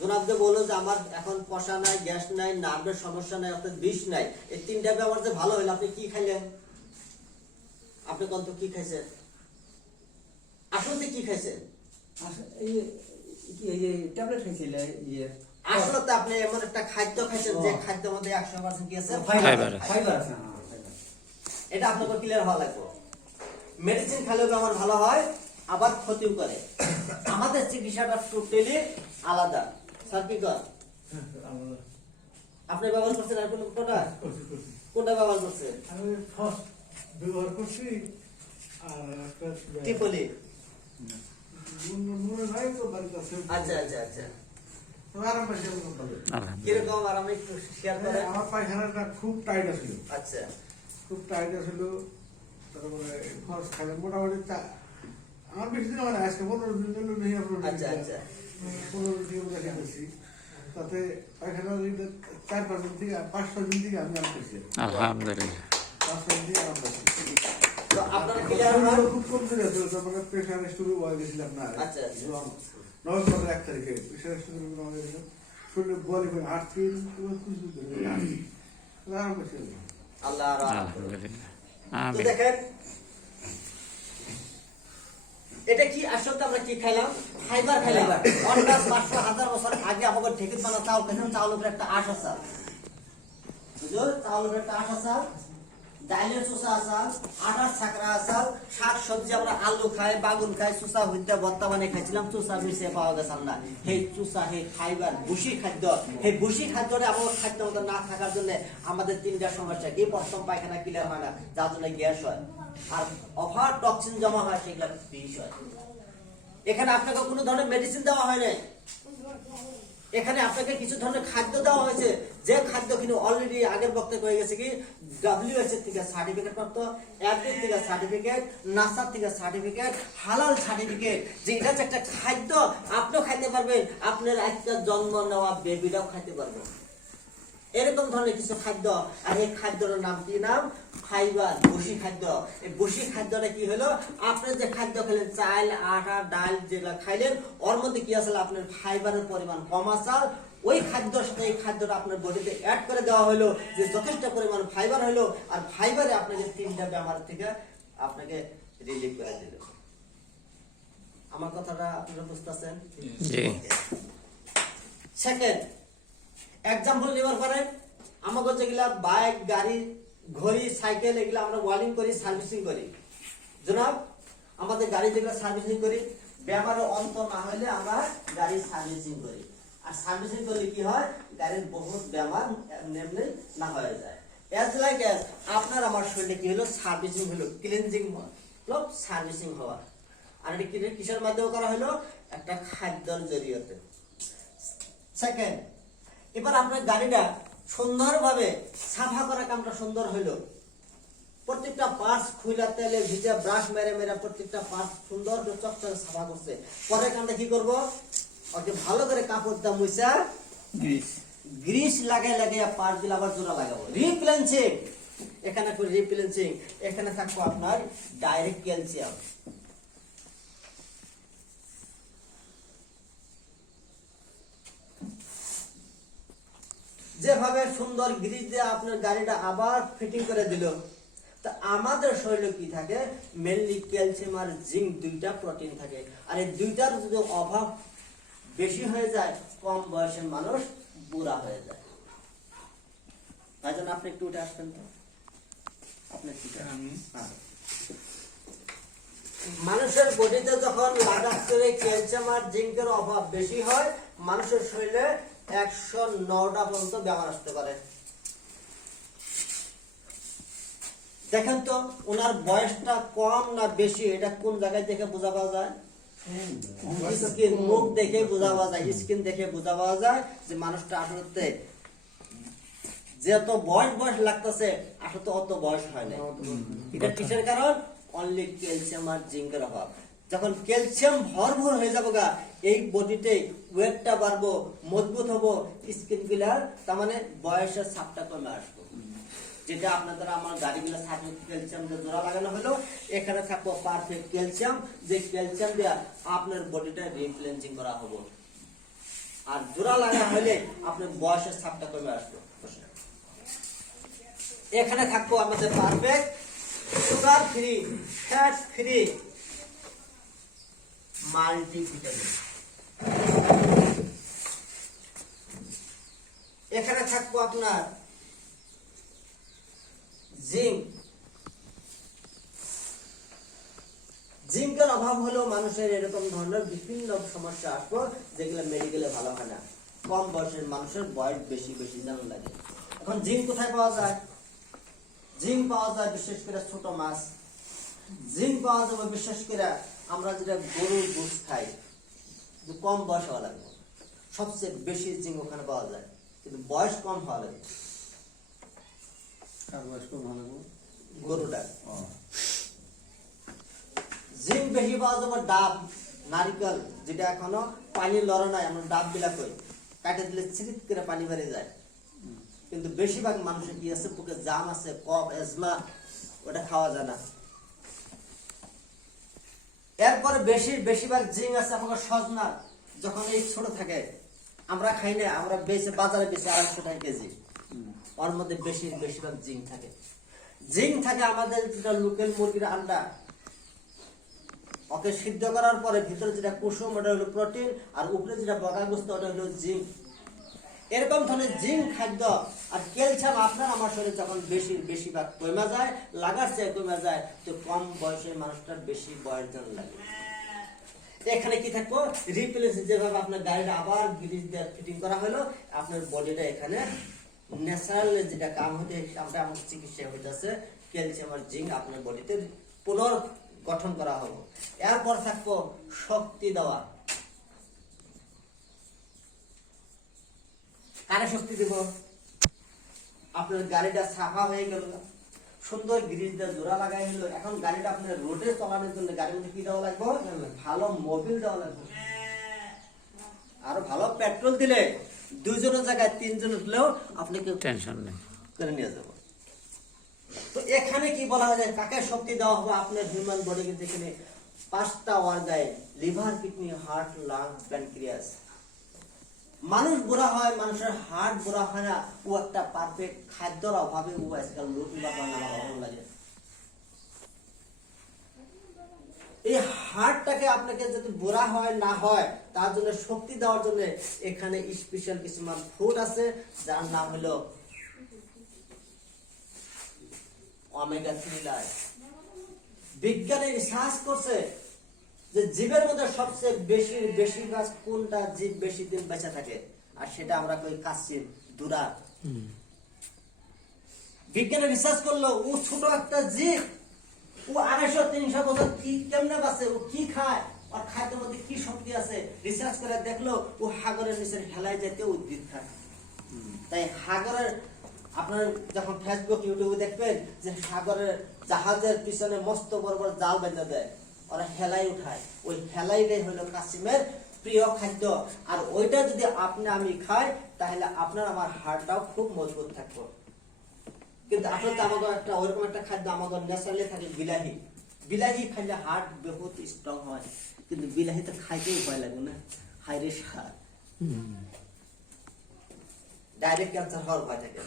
জনাবকে বললো যে আমার এখন কষা নাই, গ্যাস নাই, নার্ভের সমস্যা নাই, অর্থাৎ বিষ নাই, এই 3টা ব্যাপার যে ভালো হইলো, আপনি কি খাইলেন? আপনি কত কি খাইছেন? আসলে কি খাইছেন? এই ট্যাবলেট খাইছিল আসলে তো আপনি এমন একটা খাদ্য খাইছেন যে খাদ্যের মধ্যে 100% কি আছে? ফাইবার আছে। ফাইবার আছে। এটা আপনাকে ক্লিয়ার হওয়া লাগবে। মেডিসিন খেলেও আমার ভালো হয়, আবার ক্ষতিও করে। আমাদের চিকিৎসাটা টোটালি আলাদা। স্যার কি কর? আপনি ব্যবহার করছেন আর কোনো প্রোডাক্ট? কোনটা ব্যবহার করছেন? আমি ফার্স্ট ব্যবহার করছি আর একটা টিপলি। মনে হয় তো বাড়িতে আছে আচ্ছা আচ্ছা আচ্ছা। তো আরাম পাইছি আমি খুব ভালো। আলহামদুলিল্লাহ। কিরকম আরামে একটু শেয়ার করেন। আমার পায়খানাটা খুব টাইট আছিল, আচ্ছা খুব টাইট আছিল। তারপরে খরচ খাইলে মোটামুটি আমার বেশি দিন হয় না, আজকে 15 দিন জন্য নেই আপনার। আচ্ছা আচ্ছা 15 দিন মতো খেতেছি, তাতে পায়খানা 4-5 দিন থেকে 5-6 দিন থেকে আমি আরাম পেয়েছি। আলহামদুলিল্লাহ। 5-6 দিন থেকে আরাম পেয়েছি। তো আপনার আর ক্লিয়ার হল? খুব কমজোরি আছে, তারপরে প্রেশার স্ট্রোকে হয়ে গেছিলাম না। আচ্ছা, আচ্ছা। নভেম্বরের 1 তারিখে প্রেশার স্ট্রোকে হয়ে গেছিল, শরীরে বলি করে হাঁটছি, কিছু ধরে আরাম পেয়েছি। আল্লাহ আলহামদুলিল্লাহ। তো আমিন। দেখেন এটা কি আসলে আমরা কি খাইলাম? ফাইবার খাইলাম। 500-1000 বছর আগে আমাদের ঢেকির বানা চাউল খাইলাম, চাউলের উপরে একটা আঁশ আছে, বুঝলো? চাউলের উপরে একটা আঁশ আছে, ডাইলের চুষা আছে, আটার ছাকরা আছে, শাক সবজি আমরা আলু খাই, বাগুন খাই, চুষা হইতে ভর্তা বানিয়ে খাইছিলাম, চুষা মিশিয়ে পাওয়া গেছে না। সেই চুষা, সেই ফাইবার, ভুসি খাদ্য, সেই ভুসি খাদ্যটা আমার খাদ্য মতো না থাকার জন্য আমাদের 3টা সমস্যা কি? প্রথম পায়খানা ক্লিয়ার হয় না, যার জন্য গ্যাস হয়, আর ওভার টক্সিন জমা হয়, সেগুলো বিষ হয়। এখানে আপনাকে কোনো ধরনের মেডিসিন দেওয়া হয় নাই, এখানে আপনাকে কিছু ধরনের খাদ্য দেওয়া হয়েছে, যে খাদ্য কিন্তু অলরেডি আগের বক্তব্য হয়ে গেছে কি WHO থেকে সার্টিফিকেট প্রাপ্ত, FDA থেকে সার্টিফিকেট, নাসা থেকে সার্টিফিকেট, হালাল সার্টিফিকেট, যে এটা যে একটা খাদ্য আপনিও খাইতে পারবেন, আপনার একটা জন্ম নেওয়া বেবিটাও খাইতে পারবেন, এরকম ধরনের কিছু খাদ্য। আর এই খাদ্যের নাম কি? নাম ফাইবার, বসি খাদ্য। এই বসি খাদ্যটা কি হলো? আপনি যে খাদ্য খেলেন, চাল, আটা, ডাল যেগুলো খাইলেন, ওর মধ্যে কি আসলে আপনার ফাইবারের পরিমাণ কম আছে। ওই খাদ্যের সাথে এই খাদ্যটা আপনার বডিতে অ্যাড করে দেওয়া হলো, যে যথেষ্ট পরিমাণ ফাইবার হলো, আর ফাইবারে আপনাকে 3টা বেমার থেকে আপনাকে রিলিফ করে দিল। আমার কথাটা আপনারা বুঝতেছেন? জি। সেকেন্ড এক্সাম্পল নেবার পরে আমাকে যেগুলা বাইক, গাড়ি, ঘড়ি, সাইকেল, এগুলো আমরা ওয়ালিং করি, সার্ভিসিং করি। জনাব, আমাদের গাড়ি যেগুলো সার্ভিসিং করি, বেমারের অন্ত না হলে আমরা গাড়ি সার্ভিসিং করি। আর সার্ভিসিং করলে কি হয়? গাড়ির বহুত বেমার এমনি না হয়ে যায়। এজ লাইক এজ আপনার আমার শরীরে কি হলো? সার্ভিসিং হলো, ক্লিনজিং প্লাস সার্ভিসিং হওয়া। আর এটা কিসের মাধ্যমে করা হলো? একটা খাদ্যের জরিয়তে। সেকেন্ড, এবার আপনার গাড়িটা সুন্দরভাবে সাফা করা কামটা সুন্দর হইলো, প্রত্যেকটা পার্টস খুইলা তেলে ভিজে ব্রাশ মেরে মেরে প্রত্যেকটা পার্টস সুন্দর চকচকে সাফা করছে। পরের কামটা কি করব? ওকে ভালো করে কাপড় দিয়ে মুছা গ্রিস লাগাই লাগাই পার্টস গুলো আবার জোড়া লাগাবো। রিপ্লেন্সিং, এখানে করে রিপ্লেন্সিং, এখানে থাকবো আপনার ডাইরেক্ট ক্যালসিয়াম। যেভাবে সুন্দর গ্রিজ দিয়ে আপনার গাড়িটা আবার ফিটিং করে দিল, তা আমাদের শরীরে কি থাকে? মেনলি ক্যালসিয়াম আর জিঙ্ক, 2টা প্রোটিন থাকে। আর এই 2টার যদি অভাব বেশি হয়ে যায়, কম বয়সের মানুষ বুড়া হয়ে যায়। তাই জন্য আপনি একটু উঠে আসবেন তো, আপনি হ্যাঁ। মানুষের বডিতে যখন লাগাতার ক্যালসিয়াম আর জিঙ্কের অভাব বেশি হয়, মানুষের শরীরে 109টা পর্যন্ত বেমার আসতে পারে। দেখেন তো ওনার বয়সটা কম না বেশি, এটা কোন জায়গায় দেখে বোঝা পাওয়া যায়? স্কিন, মুখ দেখে বোঝা পাওয়া যায়, স্কিন দেখে বোঝা পাওয়া যায় যে মানুষটা আসলে যত বয়স লাগতেছে, আসলে অত বয়স হয় না। এটা কিসের কারণ? অনলি ক্যালসিয়াম আর জিঙ্কের অভাব। যখন ক্যালসিয়াম ভরপুর হয়ে যাবো গা, এই বডিতে ওয়েটটা বাড়বো, মজবুত হবো, স্কিন গুলার, তার মানে বয়সের ছাপটা কমে আসবো। যেটা আপনাদের আমার গাড়িগুলো ক্যালসিয়াম দিয়ে জোড়া লাগানো হলো, এখানে থাকবো পারফেক্ট ক্যালসিয়াম, যে ক্যালসিয়াম দিয়ে আপনার বডিটা রিপ্লেন্সিং করা হবো। আর জোড়া লাগানো হলে আপনার বয়সের ছাপটা কমে আসবো। এখানে থাকবো আমাদের perfect sugar free, fat free multivitamin. এখানে থাকবো আপনার জিঙ্ক। জিঙ্কের অভাব হলেও মানুষের এরকম ধরনের বিভিন্ন সমস্যা আসবে, যেগুলো মেডিকেলে ভালো হয় না। কম বয়সের মানুষের বয়স বেশি বেশি যেন লাগে। এখন জিঙ্ক কোথায় পাওয়া যায়? জিঙ্ক পাওয়া যায় বিশেষ করে ছোট মাছ, জিঙ্ক পাওয়া যাবে বিশেষ করে আমরা যেটা গরুর দুধ খাই, কিন্তু কম বয়স হওয়া লাগবে, সবচেয়ে বেশি জিঙ্ক ওখানে পাওয়া যায়, কিন্তু বয়স কম হওয়া লাগবে কার বয়স খুব ভালো গো। গরুটা। জিঙ্ক বেশি পাওয়া যাবে ডাব, নারিকেল, যেটা এখনো পানি লড়ে নাই, আমরা ডাব বিলাক কই, কাটে দিলে ছিরিট করে পানি বেরিয়ে যায়, কিন্তু বেশিরভাগ মানুষের কি আছে, বুকে জাম আছে, কফ, এজমা, ওটা খাওয়া যায় না। এরপরে বেশিরভাগ জিঙ্ক আছে আমাদের সজনা, যখন এই ছোট থাকে আমরা খাই না, আমরা বাজারে বেশি 250 টাকা কেজি, ওর মধ্যে বেশিরভাগ জিঙ্ক থাকে। জিঙ্ক থাকে আমাদের যেটা লোকাল মুরগির আন্ডা, ওকে সিদ্ধ করার পরে ভিতরে যেটা কুসুম ওটা হলো প্রোটিন, আর উপরে যেটা বগাগ্রস্ত ওটা হলো জিঙ্ক। এরকম ধরনের জিঙ্ক খাদ্য আর ক্যালসিয়াম আপনার আমার শরীরে যখন বেশিরভাগ কমে যায়, লাগার চেয়ে কমে যায়, তো কম বয়সের মানুষটার বেশি বয়স যেন লাগে। এখানে কি থাকবো, রিপ্লেস, যেভাবে আপনার গাড়িটা আবার গ্রিজ দিয়ে ফিটিং করা হলো, আপনার বডিটা এখানে ন্যাচারাল যেটা কাম হতে আমরা আমার চিকিৎসা হইতেছে, ক্যালসিয়াম আর জিঙ্ক আপনার বডিতে পুনর্গঠন করা হলো। এরপর থাকবো শক্তি দেওয়া। কারে শক্তি দেব, আপনার গাড়িটা সাফা হয়ে গেল, সুন্দর গ্রিজ দিয়ে জোড়া লাগাই হলো, এখন গাড়িটা আপনার রোডে চালানোর জন্য গাড়ির মধ্যে কি দেওয়া লাগবে, ভালো মোবিল দেওয়া লাগবে, আরো ভালো পেট্রোল দিলে 2 জনের জায়গায় 3 জন উঠলেও আপনাকে টেনশন নেই। করে নিয়ে যাবো। তো এখানে কি বলা হয়, কাকে শক্তি দেওয়া হবে, আপনার হিউম্যান বডিকে যেখানে 5টা organ, liver, kidney, heart, lung, pancreas. মানুষ বুড়া হয়, মানুষের হার্ট বুড়া হয় না, ও একটা পারফেক্ট খাদ্যর অভাবে ও আজকাল রুটি বা বানানোর অভাব লাগে। এই হার্টটাকে আপনাকে যদি বুড়া হয় না হয়, তার জন্য শক্তি দেওয়ার জন্য এখানে স্পেশাল কিছু ফুড আছে, যার নাম হলো ওমেগা 3 লাইট। বিজ্ঞানী রিসার্চ করছে যে জীবের মধ্যে সবচেয়ে বেশিরভাগ কোনটা জীব বেশি দিন বেঁচে থাকে, আর সেটা আমরা কই কাচ্চির দুরা। বিজ্ঞানী রিসার্চ করলো, ও ছোট একটা জীব, ও 250-300 বছর কি কেমনে বাঁচে, ও কি খায়, আর খাদ্যের মধ্যে কি শক্তি আছে, রিসার্চ করে দেখলো ও সাগরের নিচে হেলায় যেতে উদ্ভিদ খায়। তাই সাগরের আপনার যখন ফেসবুক ইউটিউবে দেখবেন যে সাগরের জাহাজের পিছনে মস্ত বড় বড় জাল বেঁধে দেয়, ওরা হেলাই উঠায়, ওই হেলাইটাই হলো কাসিমের প্রিয় খাদ্য। আর ওইটা যদি আপনি আমি খাই, তাহলে আপনার আমার হাড়টাও খুব মজবুত থাকবে। কিন্তু আসলে তো আমাদের একটা ওইরকম একটা খাদ্য আমাদের ন্যাচারালি থাকে, বিলাহি খাইলে হার্ট বহুত স্ট্রং হয়, কিন্তু বিলাহি তো খাইতেই ভয় লাগে না, হাইরে সার ডাইরেক্ট ক্যান্সার হওয়ার ভয় থাকে।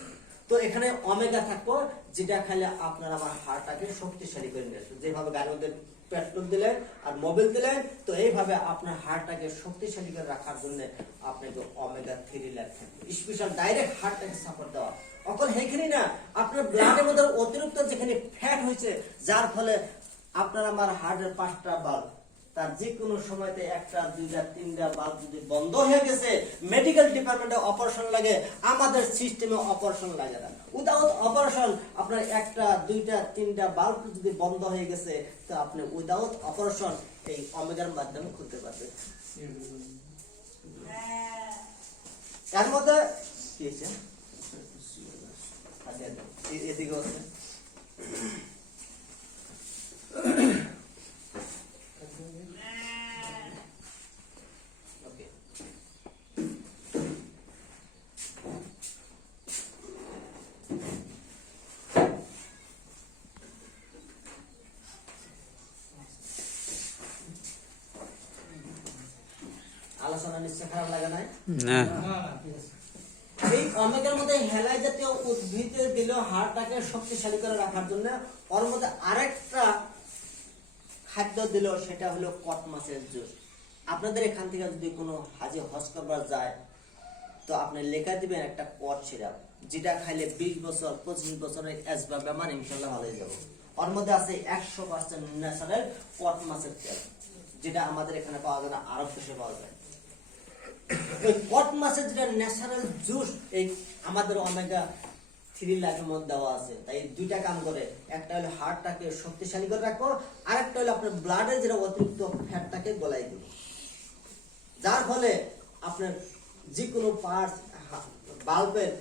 তো এখানে ওমেগা থাকবো, যেটা খাইলে আপনার আমার হার্টটাকে শক্তিশালী করে নিয়ে আসবে। যেভাবে গাড়ির মধ্যে পেট্রোল দিলেন আর মোবিল দিলেন, তো এইভাবে আপনার হার্টটাকে শক্তিশালী করে রাখার জন্য আপনাকে ওমেগা 3 লাগবে, স্পেশাল ডাইরেক্ট হার্টটাকে সাপোর্ট দেওয়া। অকল সেইখানে না, আপনার ব্লাডের মধ্যে অতিরিক্ত যেখানে ফ্যাট হয়েছে, যার ফলে আপনার আমার হার্টের 5টা বাল্ব, তার যে কোনো সময়তে 1টা 2টা 3টা বাল্ব যদি বন্ধ হয়ে গেছে, মেডিকেল ডিপার্টমেন্টে অপারেশন লাগে, আমাদের সিস্টেমে অপারেশন লাগে না। উইদাউট অপারেশন আপনার 1টা 2টা 3টা বাল্ব যদি বন্ধ হয়ে গেছে, তো আপনি উইদাউট অপারেশন এই ওমেগার মাধ্যমে খুলতে পারবেন। এর মধ্যে কি আছে, এদিকে আছে আলোচনা, নিশ্চয় খারাপ লাগে নাই? না, এই ওমেগার মধ্যে হেলাই জাতীয় উদ্ভিদ দিল হাড়টাকে শক্তিশালী করে রাখার জন্য, ওর মধ্যে আরেকটা খাদ্য দিল, সেটা হলো কট মাছের জুস। আপনাদের এখান থেকে যদি কোনো হাজি হজ করবার যায়, তো আপনি লেখা দিবেন একটা কট সিরাপ, যেটা খাইলে 20 বছর 25 বছরের এজবা বেমার ইনশাল্লাহ ভালো হয়ে যাবে। ওর মধ্যে আছে 100% ন্যাচারাল কট মাছের তেল, যেটা আমাদের এখানে পাওয়া যায় না, আরব দেশে পাওয়া যায়। ওই কট মাছের যেটা ন্যাচারাল জুস, এই আমাদের ওমেগা 3 লাখের মধ্যে দেওয়া আছে। তাই দুইটা কাম করে, একটা হলো হার্টটাকে শক্তিশালী করে রাখবো, আর একটা হলো আপনার ব্লাডের যেটা অতিরিক্ত ফ্যাটটাকে গলায় দিব, যার ফলে আপনার যে কোনো পার্টস বাল্বের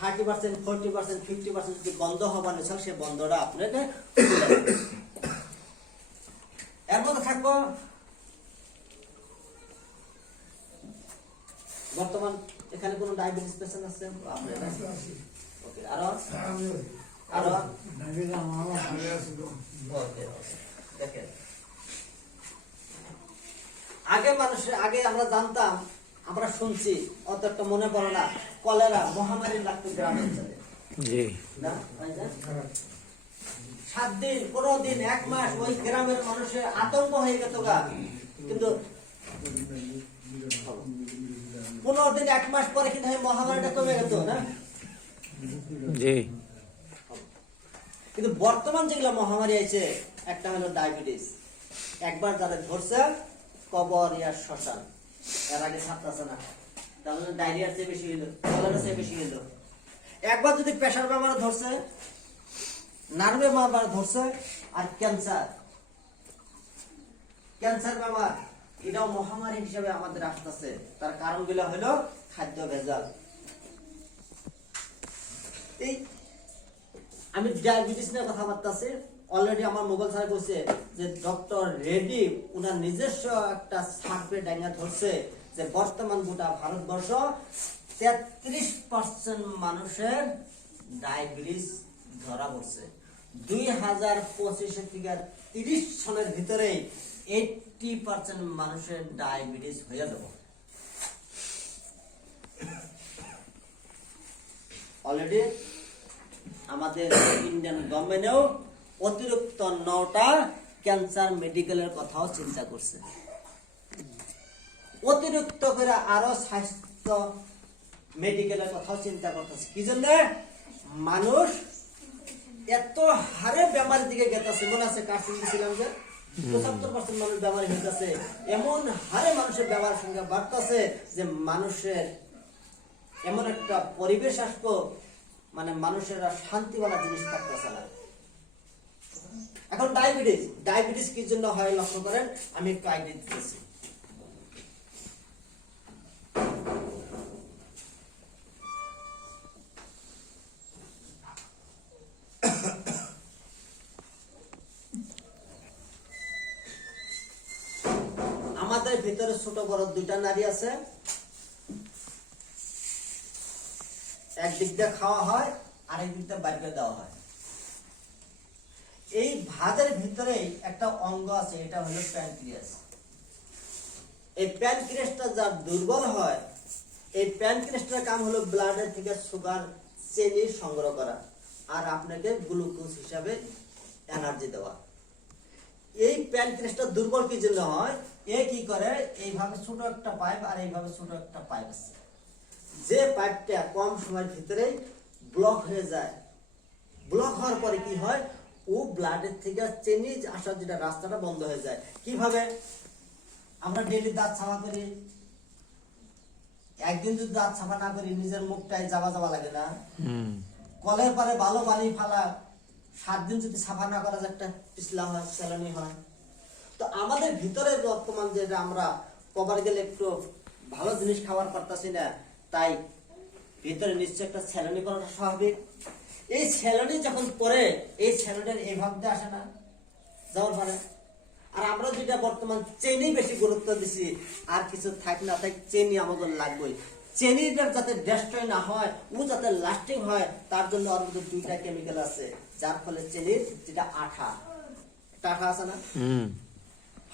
30%, 40%, 50% যদি বন্ধ হবার নিচ্ছেন, সেই বন্ধটা আপনাকে এর মধ্যে থাকবো। বর্তমান এখানে কোনো ডায়াবেটিস পেশেন্ট আছে আপনার? ওকে, আরো আরো ওকে, দেখেন আগে আমরা জানতাম, আমরা শুনছি, অত একটা মনে পড়ে না, কলেরা মহামারী লাগতো গ্রাম অঞ্চলে, জি না ভাইজান? 7 দিন, 15 দিন, 1 মাস ওই গ্রামের মানুষের আতঙ্ক হয়ে গেত গা, কিন্তু 15 দিন 1 মাস পরে কিন্তু মহামারীটা কমে গেত না। জি কিন্তু বর্তমান যেগুলো মহামারী আছে, একটা হলো ডায়াবেটিস, একবার যাদের ধরছে কবর ইয়ার শ্মশান, এর আগে ছাপতেছে না, তাহলে ডায়রিয়ার চেয়ে বেশি হইলো, কলেরার চেয়ে বেশি হইলো। একবার যদি প্রেশার বেমার ধরছে, নার্ভে বেমার ধরছে, আর ক্যান্সার বেমার, এটাও মহামারী হিসেবে আমাদের আসতেছে। তার কারণগুলো হলো খাদ্য ভেজাল। এই আমি ডায়াবেটিস নিয়ে কথা বলতেছি, অলরেডি আমার মোবাইল স্যার বলছে যে ডক্টর রেডি উনার নিজস্ব একটা সার্ভে ডাইনা ধরছে যে বর্তমান গোটা ভারতবর্ষ 33% মানুষের ডায়াবেটিস ধরা পড়ছে। 2025 থেকে 30 সনের ভিতরে 80% মানুষের ডায়াবেটিস হয়ে যাবে। অলরেডি আমাদের ইন্ডিয়ান গভর্নমেন্টও অতিরিক্ত 9টা ক্যান্সার মেডিকেলের কথাও চিন্তা করছে, অতিরিক্ত করে আরো স্বাস্থ্য মেডিকেলের কথাও চিন্তা করতেছে। কি জন্য? মানুষ এত হারে বেমারের দিকে গেতেছে, মনে আছে কাশিম ছিলাম যে 75% মানুষ বেমারি হইতেছে, এমন হারে মানুষের বেমারের সংখ্যা বাড়তেছে যে মানুষের এমন একটা পরিবেশ আসবো, মানে মানুষের শান্তিওয়ালা জিনিস থাকতেছে না। এখন ডায়াবেটিস কি জন্য হয় লক্ষ্য করেন, আমি একটু আইডিয়া দিতেছি। আমাদের ভিতরে ছোট বড় 2টা নারী আছে, একদিক দিয়ে খাওয়া হয়, আরেক দিক দিয়ে বাইরে দেওয়া হয়। এই ভাতের ভিতরে একটা অঙ্গ আছে, এটা হলো প্যানক্রিয়াস। এই প্যানক্রিয়াসটা যার দুর্বল হয়, এই প্যানক্রিয়াসটার কাম হলো ব্লাডের থেকে সুগার, চিনি সংগ্রহ করা, আর আপনাকে গ্লুকোজ হিসাবে এনার্জি দেওয়া। এই প্যানক্রিয়াসটা দুর্বল কি জন্য হয়? এ কি করে, এইভাবে ছোট একটা পাইপ আর এইভাবে ছোট একটা পাইপ আছে, যে পাইপটা কম সময়ের ভিতরে ব্লক হয়ে যায়। ব্লক হওয়ার পরে কি হয়, ও ব্লাডের থেকে চিনি আসার যেটা রাস্তাটা বন্ধ হয়ে যায়। কিভাবে? আমরা ডেইলি দাঁত সাফা করি, একদিন যদি দাঁত সাফা না করি নিজের মুখটাই যাওয়া লাগে না? কলের পরে ভালো পানি ফালা, 7 দিন যদি সাফা না করা যায় একটা পিছলা হয়, সেলানি হয়। তো আমাদের ভিতরে বর্তমান যেটা আমরা কবার গেলে একটু ভালো জিনিস খাবার পারতাছি না, তাই ভিতরে নিশ্চয় একটা সেলানি করাটা স্বাভাবিক। এই সেলানি যখন পরে, এই সেলানির এই ভাব দিয়ে আসে না, যাওয়ার পরে। আর আমরা যেটা বর্তমান চিনি বেশি গুরুত্ব দিছি, আর কিছু থাক না থাক চিনি আমাদের লাগবে। চিনিটা যাতে ডেস্ট্রয় না হয়, ও যাতে লাস্টিং হয়, তার জন্য ওর মধ্যে 2টা কেমিক্যাল আছে, যার ফলে চিনির যেটা আঠা আছে না,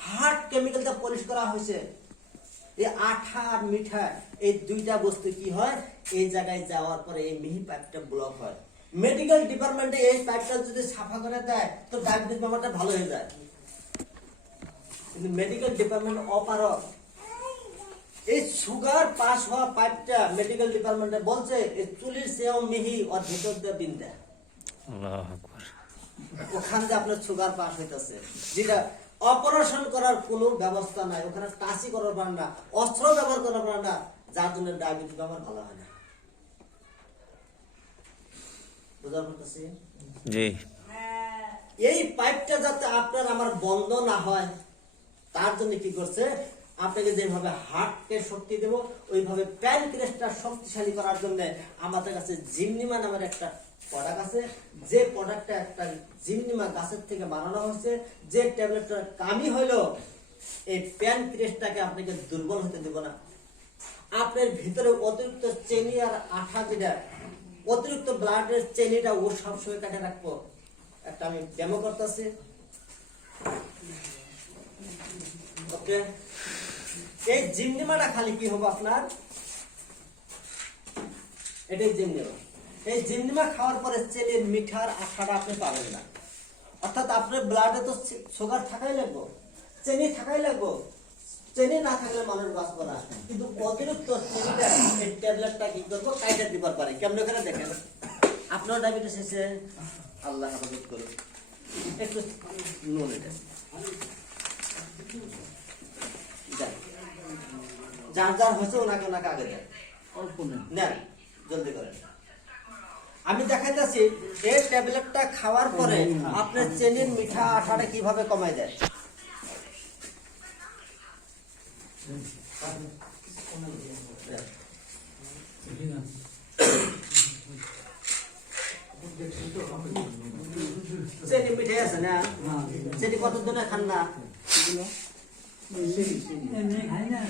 হার্ড কেমিক্যালটা পলিশ করা হয়েছে। এই আঠা আর মিঠা, এই 2টা বস্তু কি হয়, এই জায়গায় যাওয়ার পরে এই মিহি পাইপটা ব্লক হয়। মেডিকেল ডিপার্টমেন্টে এই পাইপটা যদি সাফা করে দেয় তো ডায়াবেটিস ব্যাপারটা ভালো হয়ে যায়, কিন্তু মেডিকেল ডিপার্টমেন্ট অপারক। এই সুগার পাস হওয়া পাইপটা মেডিকেল ডিপার্টমেন্টে বলছে এই চুলির চেয়েও মিহি, ওর ভিতর দিয়ে বিন্দা, আল্লাহু আকবার। ওখান দিয়ে আপনার সুগার পাস হইতেছে, যেটা অপারেশন করার কোনো ব্যবস্থা নাই, ওখানে টাচি করার পারে না, অস্ত্র ব্যবহার করার পারে না, যার জন্য ডায়াবেটিস ব্যবহার ভালো হয় না। বুঝতে পারতেছি? জি এই পাইপটা যাতে আপনার আমার বন্ধ না হয় তার জন্য কি করছে, আপনাকে যেভাবে হার্টকে শক্তি দেব ওইভাবে প্যানক্রিয়াসটা শক্তিশালী করার জন্য আমাদের কাছে জিমনিমা নামের একটা প্রোডাক্ট আছে, যে প্রোডাক্টটা একটা জিমনিমা গাছের থেকে বানানো হয়েছে, যে ট্যাবলেটটার কামই হইলো এই প্যানক্রিয়াসটাকে আপনাকে দুর্বল হতে দেব না। আপনার ভিতরে অতিরিক্ত চেনি আর আঠা যেটা অতিরিক্ত ব্লাডের চেনিটা ও সবসময় কাটে রাখবো। একটা আমি ডেমো করতেছি। ওকে, এই জিমনিমাটা খালি কি হবে আপনার, এটাই জিমনিমা। এই জিমনিমা খাওয়ার পরে চেনির মিঠার আঠাটা আপনি পাবেন না। অর্থাৎ আপনার ব্লাডে তো সুগার থাকাই লাগবো, চেনি থাকাই লাগবো। চেনি না থাকলে মানুষ বাঁচবো না, কিন্তু অতিরিক্ত চেনিটা এই ট্যাবলেটটা কি করবো কাইটা দিবার পারে। কেমন করে দেখেন, আপনার ডায়াবেটিস এসে আল্লাহ হেফাজত করুন, একটু নুন এটা দেন। যার যার হয়েছে ওনাকে ওনাকে আগে দেন, অল্প নেন। নেন জলদি করেন। আমি দেখাইতেছি এই ট্যাবলেটটা খাওয়ার পরে আপনার চেনির মিঠা আঠাটা কিভাবে কমায় দেয়। চেনি মিঠে আছে না, চেনি কত দিনে খান না, এমনি খাই না,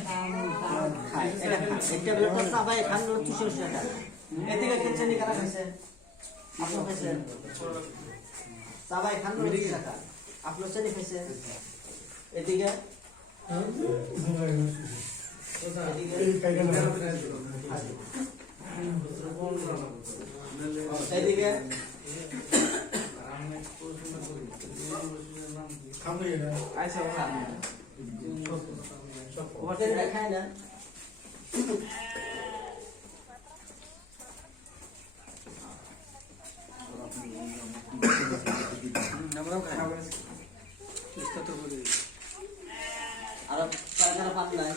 খায় এটা খান। এই ট্যাবলেটটা চাবাই খান, চুষে চুষে খান। এদিকে কে চেনি কারা খাইছে, আপনি খাইছেন, চাবাই খান, চুষে খান। আপনি চেনি খাইছেন, এদিকে এদিকে খায় না। আমরাও খাই চেষ্টা তো করি। আর কারা কারা পান নাই,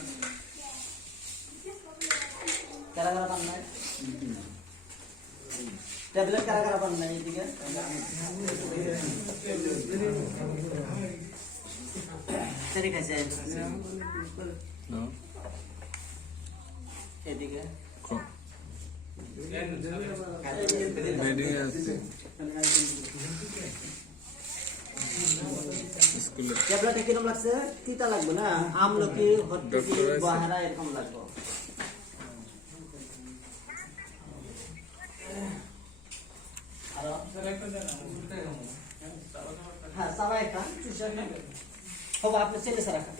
কারা কারা পান নাই, ট্যাবলেট কারা কারা পান নাই, এদিকে চেনি খাইছে, এদিকে ট্যাবলেটটা কিরকম লাগছে, তিতা লাগবে না, আমলকি হরতুকি বাহারা এরকম লাগবে। হ্যাঁ সবাই খান, চুষে খান, হবে আপনি চেনে সারা খান।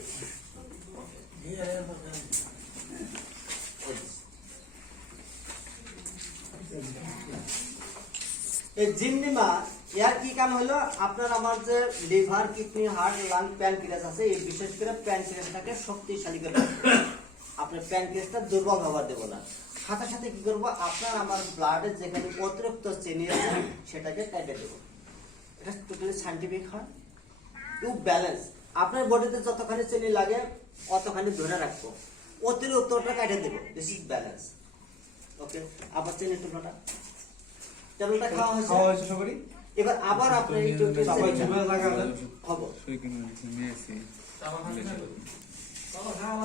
এই জিমনিমা এর কি কাম হলো, আপনার আমার যে liver, kidney, heart, lung, pancreas আছে, এই বিশেষ করে প্যানক্রিয়াসটাকে শক্তিশালী করে আপনার প্যানক্রিয়াসটা দুর্বল হবার দেব না। সাথে সাথে কি করবো, আপনার আমার ব্লাডে যেখানে অতিরিক্ত চিনি আছে সেটাকে কেটে দেবো। এটা টোটালি সাইন্টিফিক হয়, টু ব্যালেন্স। আপনার বডিতে যতখানি চিনি লাগে অতখানি ধরে রাখবো, অতিরিক্তটা কেটে দেবো, দিস ইজ ব্যালেন্স। ওকে, আবার চিনি টুকরোটা ট্যাবলেটটা খাওয়া হয়েছে সবারই এবার আবার আপনি এই সবাই জীবনে লাগা হবো। খাওয়া